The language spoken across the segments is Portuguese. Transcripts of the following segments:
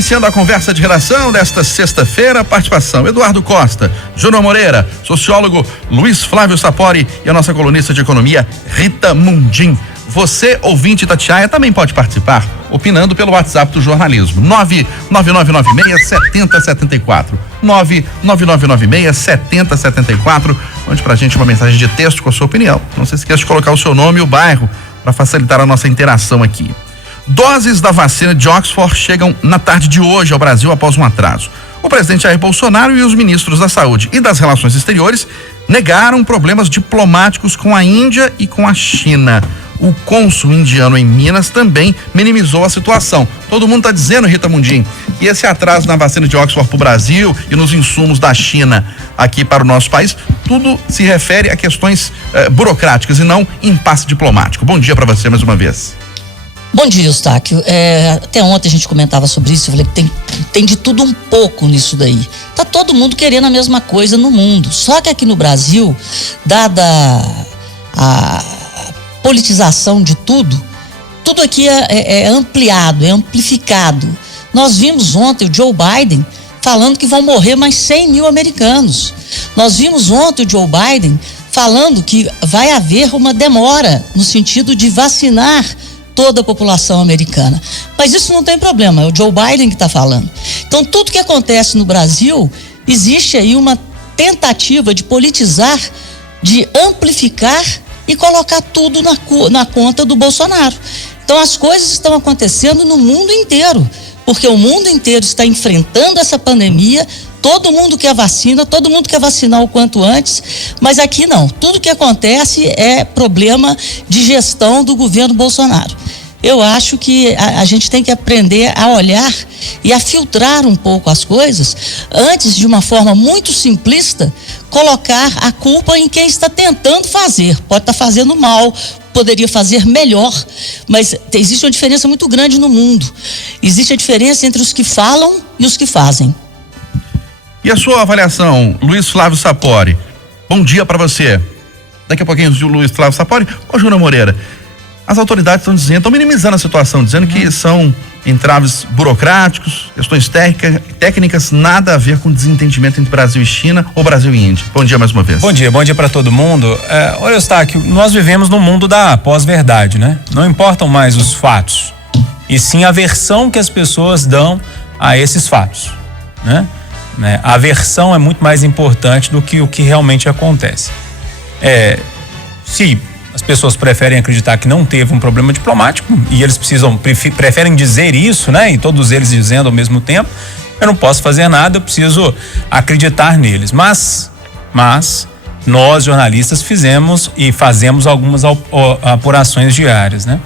Iniciando a conversa de redação desta sexta-feira, participação Eduardo Costa, Júnior Moreira, sociólogo Luiz Flávio Sapori e a nossa colunista de economia Rita Mundim. Você, ouvinte Itatiaia, também pode participar, opinando pelo WhatsApp do jornalismo, 99996-7074, 99996-7074, mande pra gente uma mensagem de texto com a sua opinião. Não se esqueça de colocar o seu nome e o bairro para facilitar a nossa interação aqui. Doses da vacina de Oxford chegam na tarde de hoje ao Brasil após um atraso. O presidente Jair Bolsonaro e os ministros da Saúde e das Relações Exteriores negaram problemas diplomáticos com a Índia e com a China. O cônsul indiano em Minas também minimizou a situação. Todo mundo está dizendo, Rita Mundim, que esse atraso na vacina de Oxford para o Brasil e nos insumos da China aqui para o nosso país, tudo se refere a questões burocráticas e não impasse diplomático. Bom dia para você mais uma vez. Bom dia, Eustáquio. Até ontem a gente comentava sobre isso, eu falei que tem de tudo um pouco nisso daí. Tá todo mundo querendo a mesma coisa no mundo, só que aqui no Brasil, dada a politização de tudo aqui é ampliado, é amplificado. Nós vimos ontem o Joe Biden falando que vão morrer mais 100 mil americanos. Nós vimos ontem o Joe Biden falando que vai haver uma demora no sentido de vacinar toda a população americana. Mas isso não tem problema, é o Joe Biden que está falando. Então, tudo que acontece no Brasil, existe aí uma tentativa de politizar, de amplificar e colocar tudo na conta do Bolsonaro. Então, as coisas estão acontecendo no mundo inteiro, porque o mundo inteiro está enfrentando essa pandemia. Todo mundo quer vacina, todo mundo quer vacinar o quanto antes, mas aqui não. Tudo que acontece é problema de gestão do governo Bolsonaro. Eu acho que a gente tem que aprender a olhar e a filtrar um pouco as coisas, antes de uma forma muito simplista, colocar a culpa em quem está tentando fazer. Pode estar fazendo mal, poderia fazer melhor, mas existe uma diferença muito grande no mundo. Existe a diferença entre os que falam e os que fazem. E a sua avaliação, Luiz Flávio Sapori? Bom dia para você. Daqui a pouquinho o Luiz Flávio Sapori. Ô, Júnior Moreira, as autoridades estão minimizando a situação, dizendo que são entraves burocráticos, questões técnicas, nada a ver com desentendimento entre Brasil e China ou Brasil e Índia. Bom dia mais uma vez. Bom dia para todo mundo. Olha, Eustáquio, nós vivemos no mundo da pós-verdade, né? Não importam mais os fatos, e sim a versão que as pessoas dão a esses fatos, né? A versão é muito mais importante do que o que realmente acontece. Se as pessoas preferem acreditar que não teve um problema diplomático e eles preferem dizer isso, né? E todos eles dizendo ao mesmo tempo, eu não posso fazer nada, eu preciso acreditar neles. Mas nós, jornalistas, fizemos e fazemos algumas apurações diárias, né?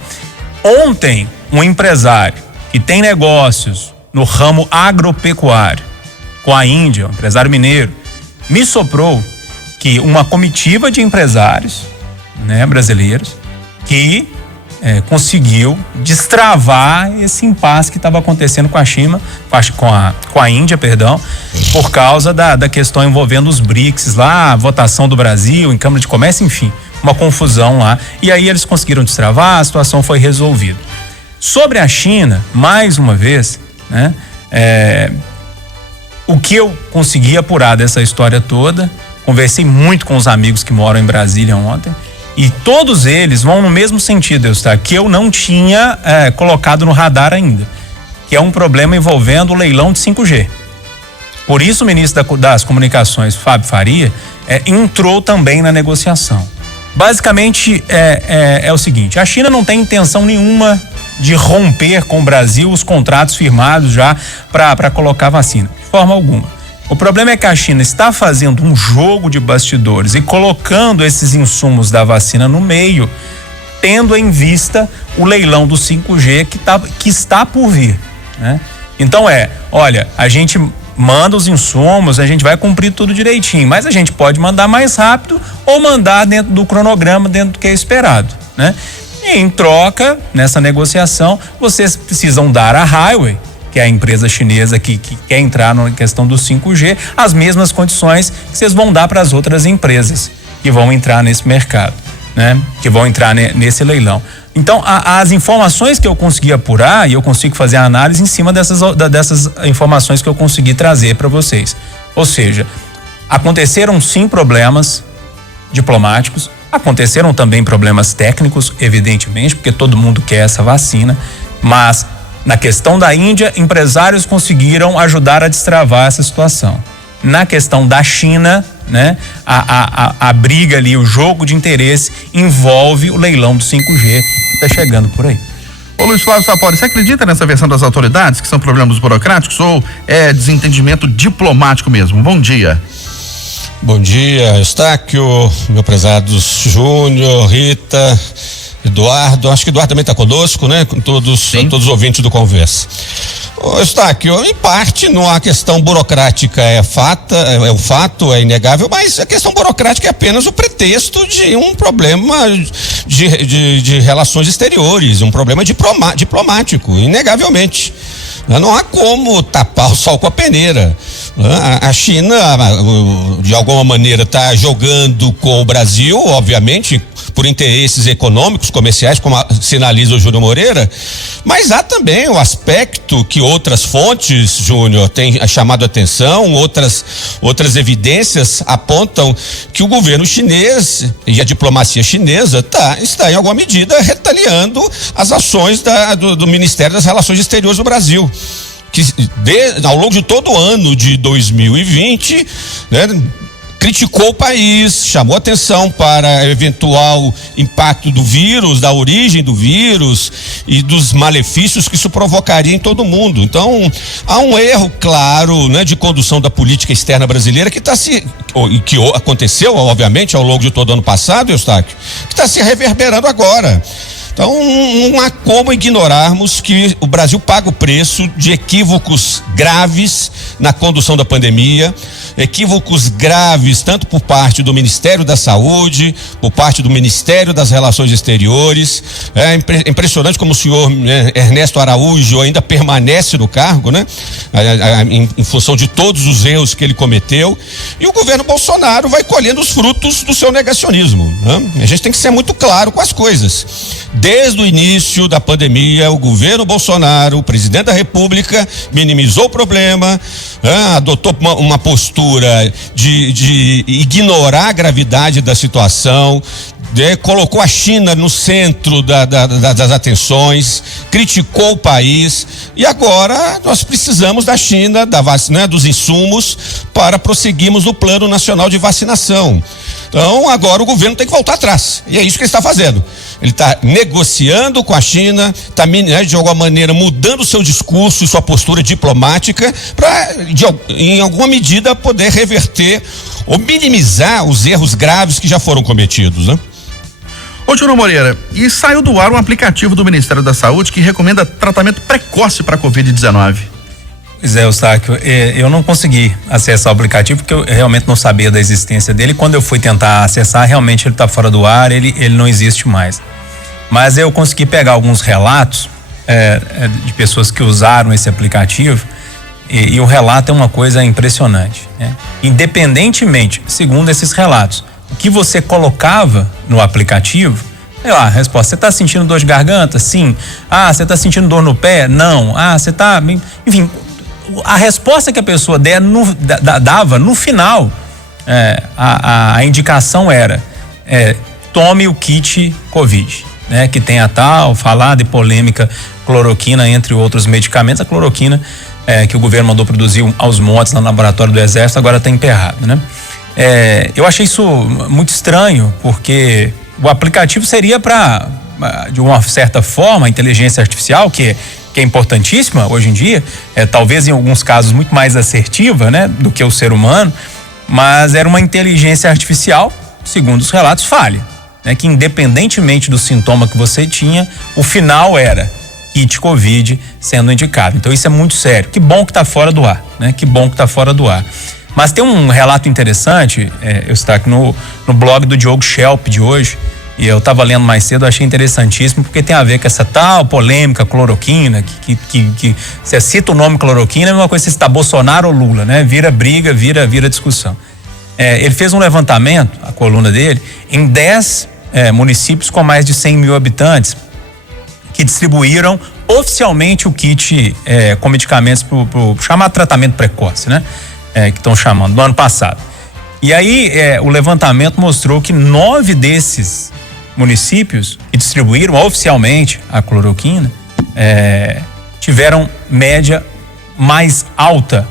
Ontem, um empresário que tem negócios no ramo agropecuário com a Índia, um empresário mineiro, me soprou que uma comitiva de empresários, né, brasileiros, que conseguiu destravar esse impasse que estava acontecendo com a China, com a Índia, por causa da questão envolvendo os BRICS lá, a votação do Brasil em Câmara de Comércio, enfim, uma confusão lá. E aí eles conseguiram destravar, a situação foi resolvida. Sobre a China, mais uma vez, né, o que eu consegui apurar dessa história toda, conversei muito com os amigos que moram em Brasília ontem, e todos eles vão no mesmo sentido, Eustáquio, que eu não tinha colocado no radar ainda, que é um problema envolvendo o leilão de 5G. Por isso o ministro das Comunicações, Fábio Faria, entrou também na negociação. Basicamente é o seguinte: a China não tem intenção nenhuma de romper com o Brasil os contratos firmados já para colocar vacina, de forma alguma. O problema é que a China está fazendo um jogo de bastidores e colocando esses insumos da vacina no meio, tendo em vista o leilão do 5G que está por vir, né? Então olha, a gente manda os insumos, a gente vai cumprir tudo direitinho, mas a gente pode mandar mais rápido ou mandar dentro do cronograma, dentro do que é esperado, né? E em troca, nessa negociação, vocês precisam dar à Highway, que é a empresa chinesa que quer entrar na questão do 5G, as mesmas condições que vocês vão dar para as outras empresas que vão entrar nesse mercado, né? Que vão entrar nesse leilão. Então, as informações que eu consegui apurar, e eu consigo fazer a análise em cima dessas informações que eu consegui trazer para vocês. Ou seja, aconteceram sim problemas diplomáticos, aconteceram também problemas técnicos, evidentemente, porque todo mundo quer essa vacina, mas na questão da Índia, empresários conseguiram ajudar a destravar essa situação. Na questão da China, né, a briga ali, o jogo de interesse envolve o leilão do 5G que está chegando por aí. Ô Luiz Flávio Sapori, você acredita nessa versão das autoridades, que são problemas burocráticos, ou é desentendimento diplomático mesmo? Bom dia. Bom dia, Eustáquio, meu prezado Júnior, Rita, Eduardo, acho que Eduardo também está conosco, né? Com todos os ouvintes do Conversa. Ô, Eustáquio, em parte não há questão burocrática, é um fato, é inegável, mas a questão burocrática é apenas o pretexto de um problema de relações exteriores, um problema diplomático, inegavelmente. Não há como tapar o sol com a peneira. A China, de alguma maneira, está jogando com o Brasil, obviamente, por interesses econômicos, comerciais, como sinaliza o Júnior Moreira, mas há também o aspecto que outras fontes, Júnior, têm chamado a atenção, outras evidências apontam que o governo chinês e a diplomacia chinesa está em alguma medida retaliando as ações do Ministério das Relações Exteriores do Brasil, que ao longo de todo o ano de 2020, né, criticou o país, chamou atenção para eventual impacto do vírus, da origem do vírus e dos malefícios que isso provocaria em todo mundo. Então, há um erro claro, né, de condução da política externa brasileira que aconteceu, obviamente, ao longo de todo o ano passado, Eustáquio, que está se reverberando agora. Então, não há como ignorarmos que o Brasil paga o preço de equívocos graves na condução da pandemia, equívocos graves tanto por parte do Ministério da Saúde, por parte do Ministério das Relações Exteriores. É impressionante como o senhor Ernesto Araújo ainda permanece no cargo, né? Em função de todos os erros que ele cometeu, e o governo Bolsonaro vai colhendo os frutos do seu negacionismo, né? A gente tem que ser muito claro com as coisas. Desde o início da pandemia, o governo Bolsonaro, o presidente da República, minimizou o problema, adotou uma postura de ignorar a gravidade da situação, colocou a China no centro das atenções, criticou o país, e agora nós precisamos da China, da vacina, dos insumos, para prosseguirmos no Plano Nacional de Vacinação. Então, agora o governo tem que voltar atrás, e é isso que ele está fazendo. Ele está negociando com a China, está de alguma maneira mudando o seu discurso e sua postura diplomática para, em alguma medida, poder reverter ou minimizar os erros graves que já foram cometidos, né? Ô, Júnior Moreira, e saiu do ar um aplicativo do Ministério da Saúde que recomenda tratamento precoce para a Covid-19. Pois é, Eustáquio, eu não consegui acessar o aplicativo porque eu realmente não sabia da existência dele. Quando eu fui tentar acessar, realmente ele está fora do ar, ele não existe mais. Mas eu consegui pegar alguns relatos de pessoas que usaram esse aplicativo, e o relato é uma coisa impressionante, né? Independentemente, segundo esses relatos, o que você colocava no aplicativo, sei lá, a resposta: você está sentindo dor de garganta? Sim. Ah, você está sentindo dor no pé? Não. Ah, você está... Enfim, a resposta que a pessoa dava no final, a indicação era: tome o kit Covid, né? Que tem falar de polêmica, cloroquina, entre outros medicamentos. A cloroquina que o governo mandou produzir aos montes no laboratório do Exército, agora está emperrado, né? Eu achei isso muito estranho, porque o aplicativo seria para, de uma certa forma, a inteligência artificial, que é importantíssima hoje em dia, talvez em alguns casos muito mais assertiva, né, do que o ser humano, mas era uma inteligência artificial, segundo os relatos, falha, né, que independentemente do sintoma que você tinha, o final era kit Covid sendo indicado. Então isso é muito sério. Que bom que está fora do ar, né? Que bom que está fora do ar. Mas tem um relato interessante, eu estou aqui no blog do Diogo Schelp de hoje, e eu estava lendo mais cedo, achei interessantíssimo, porque tem a ver com essa tal polêmica cloroquina, que você cita o nome cloroquina, é uma coisa se está Bolsonaro ou Lula, né? Vira briga, vira discussão. Ele fez um levantamento, a coluna dele, em 10 municípios com mais de 100 mil habitantes, que distribuíram oficialmente o kit com medicamentos pro chamado tratamento precoce, né? Que estão chamando, do ano passado. E aí o levantamento mostrou que 9 desses municípios que distribuíram oficialmente a cloroquina tiveram média mais alta,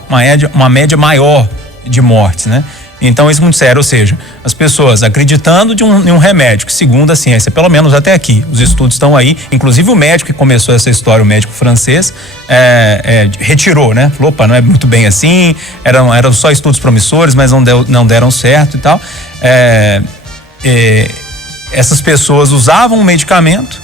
uma média maior de mortes, né? Então isso é muito sério, ou seja, as pessoas acreditando em um remédio que, segundo a ciência, pelo menos até aqui, os estudos estão aí, inclusive o médico que começou essa história, o médico francês, retirou, né? Falou, opa, não é muito bem assim, eram só estudos promissores, mas não deram certo e tal. Essas pessoas usavam o medicamento,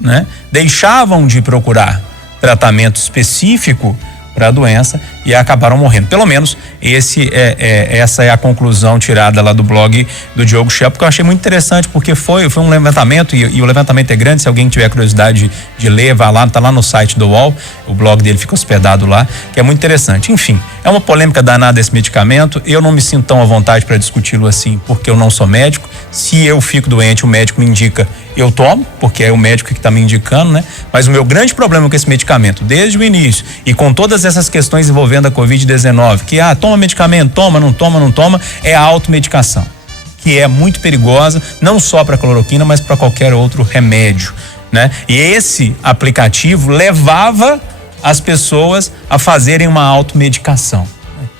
né? Deixavam de procurar tratamento específico para a doença e acabaram morrendo. Pelo menos essa é a conclusão tirada lá do blog do Diogo Schelp, que eu achei muito interessante, porque foi um levantamento e o levantamento é grande. Se alguém tiver curiosidade de ler, vá lá, tá lá no site do UOL, o blog dele fica hospedado lá, que é muito interessante. Enfim, é uma polêmica danada esse medicamento. Eu não me sinto tão à vontade para discuti-lo assim, porque eu não sou médico. Se eu fico doente, o médico me indica, eu tomo, porque é o médico que está me indicando, né? Mas o meu grande problema com esse medicamento, desde o início, e com todas essas questões envolvendo a Covid-19, que toma medicamento, toma, não toma, é a automedicação, que é muito perigosa, não só para cloroquina, mas para qualquer outro remédio, né? E esse aplicativo levava as pessoas a fazerem uma automedicação.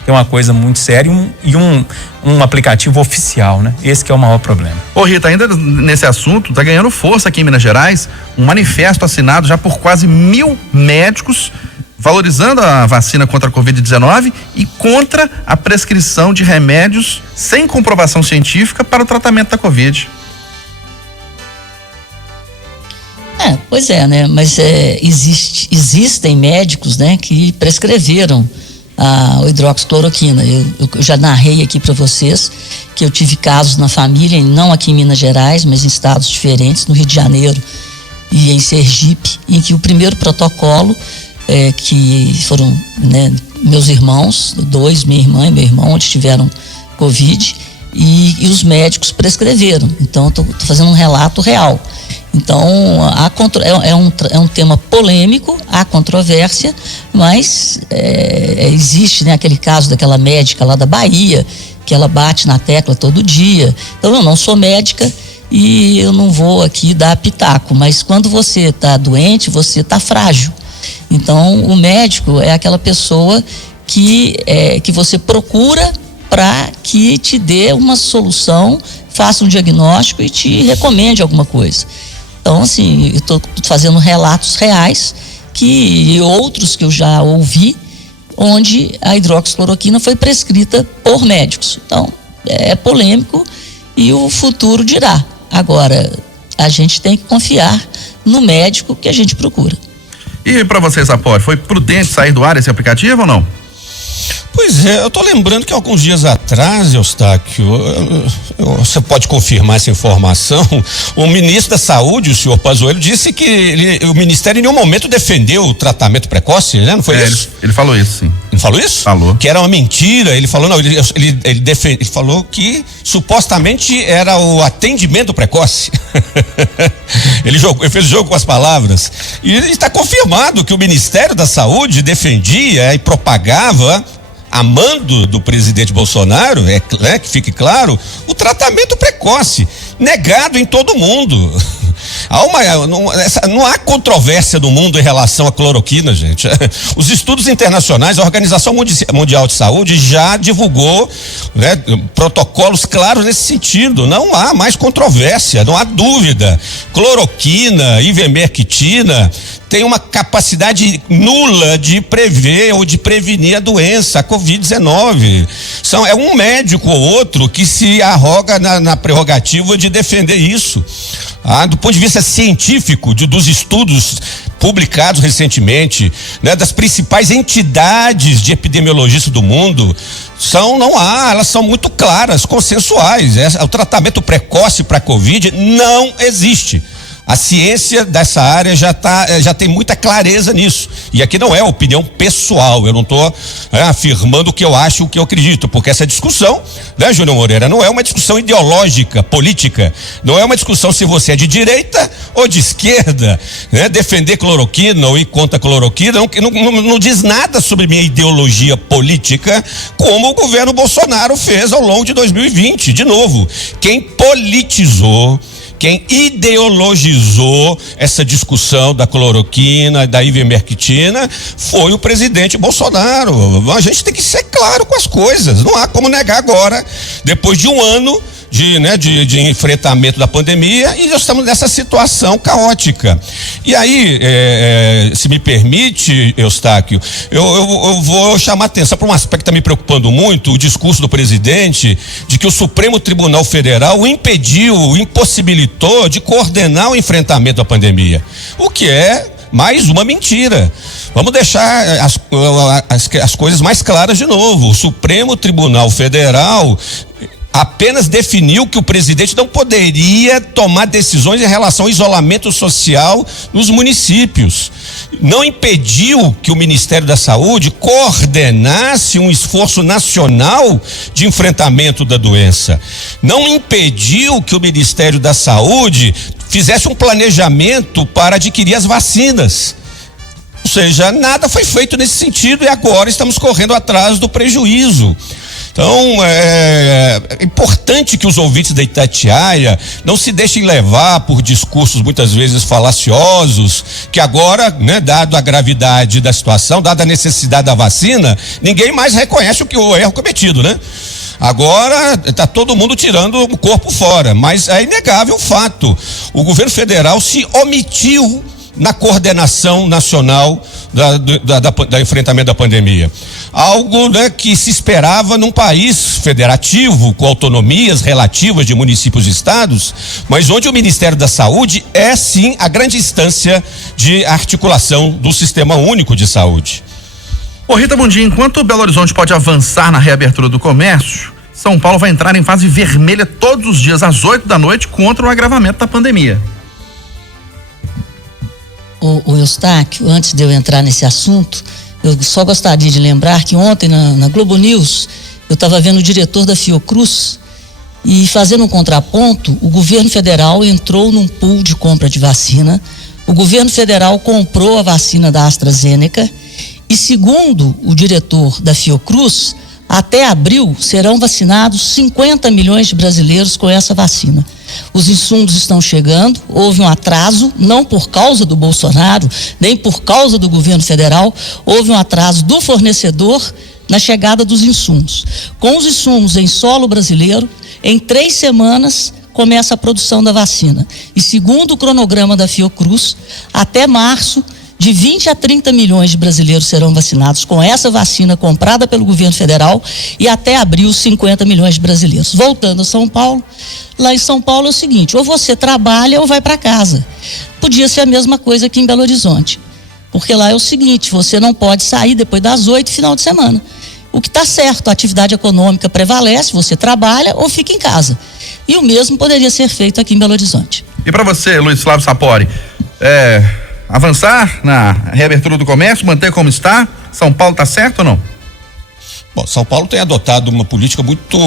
É uma coisa muito séria e um aplicativo oficial, né? Esse que é o maior problema. Ô Rita, ainda nesse assunto, tá ganhando força aqui em Minas Gerais um manifesto assinado já por quase 1.000 médicos valorizando a vacina contra a Covid-19 e contra a prescrição de remédios sem comprovação científica para o tratamento da Covid. Pois é, né? Mas existem médicos, né, que prescreveram a hidroxicloroquina. Eu já narrei aqui para vocês que eu tive casos na família, não aqui em Minas Gerais, mas em estados diferentes, no Rio de Janeiro e em Sergipe, em que o primeiro protocolo, que foram, né, meus irmãos, minha irmã e meu irmão, onde tiveram Covid, e os médicos prescreveram. Então, eu tô fazendo um relato real. Então, é um tema polêmico, há controvérsia, mas existe, né, aquele caso daquela médica lá da Bahia, que ela bate na tecla todo dia. Então, eu não sou médica e eu não vou aqui dar pitaco, mas quando você está doente, você está frágil. Então, o médico é aquela pessoa que você procura para que te dê uma solução, faça um diagnóstico e te recomende alguma coisa. Então, assim, eu estou fazendo relatos reais e outros que eu já ouvi, onde a hidroxicloroquina foi prescrita por médicos. Então, é polêmico e o futuro dirá. Agora, a gente tem que confiar no médico que a gente procura. E para vocês, Apóstolo, foi prudente sair do ar esse aplicativo ou não? Pois é, eu tô lembrando que alguns dias atrás, Eustáquio, você pode confirmar essa informação, o ministro da Saúde, o senhor Pazuello, disse que o ministério em nenhum momento defendeu o tratamento precoce, né? Não foi isso? Ele falou isso, sim. Ele falou isso? Falou. Que era uma mentira, ele falou, não, ele falou que supostamente era o atendimento precoce. Ele fez o jogo com as palavras. E está confirmado que o Ministério da Saúde defendia e propagava, a mando do presidente Bolsonaro, que fique claro, o tratamento precoce, negado em todo mundo. Não há controvérsia no mundo em relação à cloroquina, gente. Os estudos internacionais, a Organização Mundial de Saúde já divulgou, né, protocolos claros nesse sentido. Não há mais controvérsia, não há dúvida. Cloroquina, ivermectina tem uma capacidade nula de prever ou de prevenir a doença, a Covid-19. É um médico ou outro que se arroga na prerrogativa de defender isso. Do ponto de vista científico, dos estudos publicados recentemente, né, das principais entidades de epidemiologistas do mundo, elas são muito claras, consensuais. O tratamento precoce para a Covid não existe. A ciência dessa área já tem muita clareza nisso. E aqui não é opinião pessoal, eu não estou afirmando o que eu acho, o que eu acredito, porque essa discussão, né, Júnior Moreira, não é uma discussão ideológica, política, não é uma discussão se você é de direita ou de esquerda, né? Defender cloroquina ou ir contra cloroquina não diz nada sobre minha ideologia política, como o governo Bolsonaro fez ao longo de 2020. De novo, quem politizou, quem ideologizou essa discussão da cloroquina, da ivermectina, foi o presidente Bolsonaro. A gente tem que ser claro com as coisas, não há como negar agora, depois de um ano de enfrentamento da pandemia, e nós estamos nessa situação caótica. E aí, se me permite, Eustáquio, eu vou chamar atenção para um aspecto que está me preocupando muito, o discurso do presidente de que o Supremo Tribunal Federal o impossibilitou de coordenar o enfrentamento da pandemia, o que é mais uma mentira. Vamos deixar as coisas mais claras de novo. O Supremo Tribunal Federal apenas definiu que o presidente não poderia tomar decisões em relação ao isolamento social nos municípios. Não impediu que o Ministério da Saúde coordenasse um esforço nacional de enfrentamento da doença. Não impediu que o Ministério da Saúde fizesse um planejamento para adquirir as vacinas. Ou seja, nada foi feito nesse sentido e agora estamos correndo atrás do prejuízo. Então, é importante que os ouvintes da Itatiaia não se deixem levar por discursos muitas vezes falaciosos, que agora, né, dado a gravidade da situação, dada a necessidade da vacina, ninguém mais reconhece o erro cometido, né? Agora está todo mundo tirando o corpo fora, mas é inegável o fato. O governo federal se omitiu na coordenação nacional da enfrentamento da pandemia. Algo, né, que se esperava num país federativo, com autonomias relativas de municípios e estados, mas onde o Ministério da Saúde é sim a grande instância de articulação do Sistema Único de Saúde. Ô Rita, bom dia. Enquanto Belo Horizonte pode avançar na reabertura do comércio, São Paulo vai entrar em fase vermelha todos os dias às 8 da noite contra o agravamento da pandemia. O Eustáquio, antes de eu entrar nesse assunto, eu só gostaria de lembrar que ontem na Globo News eu estava vendo o diretor da Fiocruz e, fazendo um contraponto, o governo federal entrou num pool de compra de vacina. O governo federal comprou a vacina da AstraZeneca e, segundo o diretor da Fiocruz, até abril serão vacinados 50 milhões de brasileiros com essa vacina. Os insumos estão chegando, houve um atraso, não por causa do Bolsonaro, nem por causa do governo federal, houve um atraso do fornecedor na chegada dos insumos. Com os insumos em solo brasileiro, em 3 semanas começa a produção da vacina. E segundo o cronograma da Fiocruz, até março, de 20 a 30 milhões de brasileiros serão vacinados com essa vacina comprada pelo governo federal e até abril 50 milhões de brasileiros. Voltando a São Paulo, lá em São Paulo é o seguinte, ou você trabalha ou vai para casa. Podia ser a mesma coisa aqui em Belo Horizonte, porque lá é o seguinte, você não pode sair depois das 8 final de semana. O que está certo, a atividade econômica prevalece, você trabalha ou fica em casa. E o mesmo poderia ser feito aqui em Belo Horizonte. E para você, Luiz Flávio Sapori, avançar na reabertura do comércio, manter como está? São Paulo está certo ou não? Bom, São Paulo tem adotado uma política muito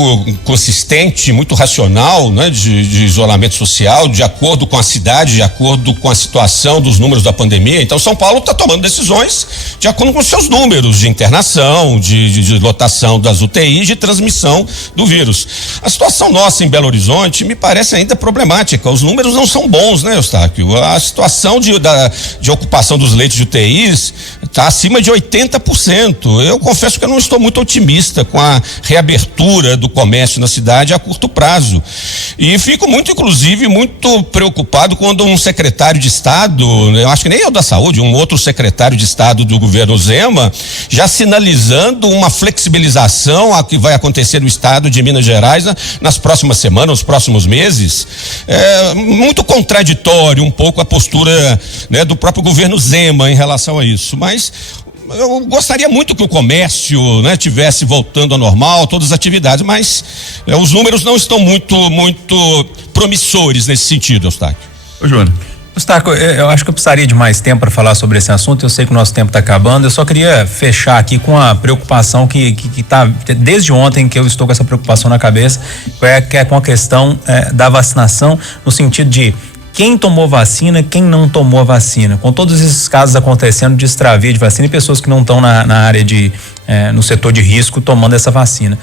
consistente, muito racional, né, de isolamento social, de acordo com a cidade, de acordo com a situação dos números da pandemia. Então, São Paulo está tomando decisões de acordo com os seus números de internação, de lotação das UTIs, de transmissão do vírus. A situação nossa em Belo Horizonte me parece ainda problemática. Os números não são bons, né, Eustáquio? A situação de ocupação dos leitos de UTIs está acima de 80%. Eu confesso que eu não estou muito otimista com a reabertura do comércio na cidade a curto prazo. E fico inclusive, muito preocupado quando um secretário de Estado, eu acho que nem é o da Saúde, um outro secretário de Estado do governo Zema, já sinalizando uma flexibilização a que vai acontecer no estado de Minas Gerais nas próximas semanas, nos próximos meses. É muito contraditório um pouco a postura, né, do próprio governo Zema em relação a isso, mas eu gostaria muito que o comércio, né, tivesse voltando ao normal, todas as atividades, mas os números não estão muito promissores nesse sentido, Eustáquio. Ô, Júnior. Eustáquio, eu acho que eu precisaria de mais tempo para falar sobre esse assunto. Eu sei que o nosso tempo está acabando. Eu só queria fechar aqui com a preocupação que tá desde ontem que eu estou com essa preocupação na cabeça, que é com a questão da vacinação, no sentido de quem tomou vacina, quem não tomou a vacina. Com todos esses casos acontecendo de extravio de vacina e pessoas que não estão na área no setor de risco tomando essa vacina.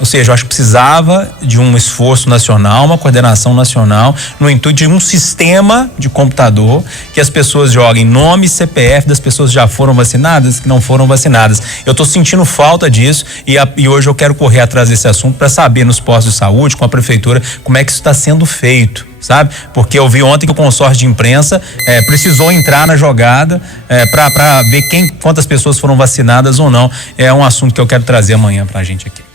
Ou seja, eu acho que precisava de um esforço nacional, uma coordenação nacional, no intuito de um sistema de computador que as pessoas joguem nome e CPF das pessoas que já foram vacinadas, que não foram vacinadas. Eu estou sentindo falta disso e hoje eu quero correr atrás desse assunto para saber nos postos de saúde, com a prefeitura, como é que isso está sendo feito, sabe? Porque eu vi ontem que o consórcio de imprensa precisou entrar na jogada para ver quantas pessoas foram vacinadas ou não. É um assunto que eu quero trazer amanhã pra gente aqui.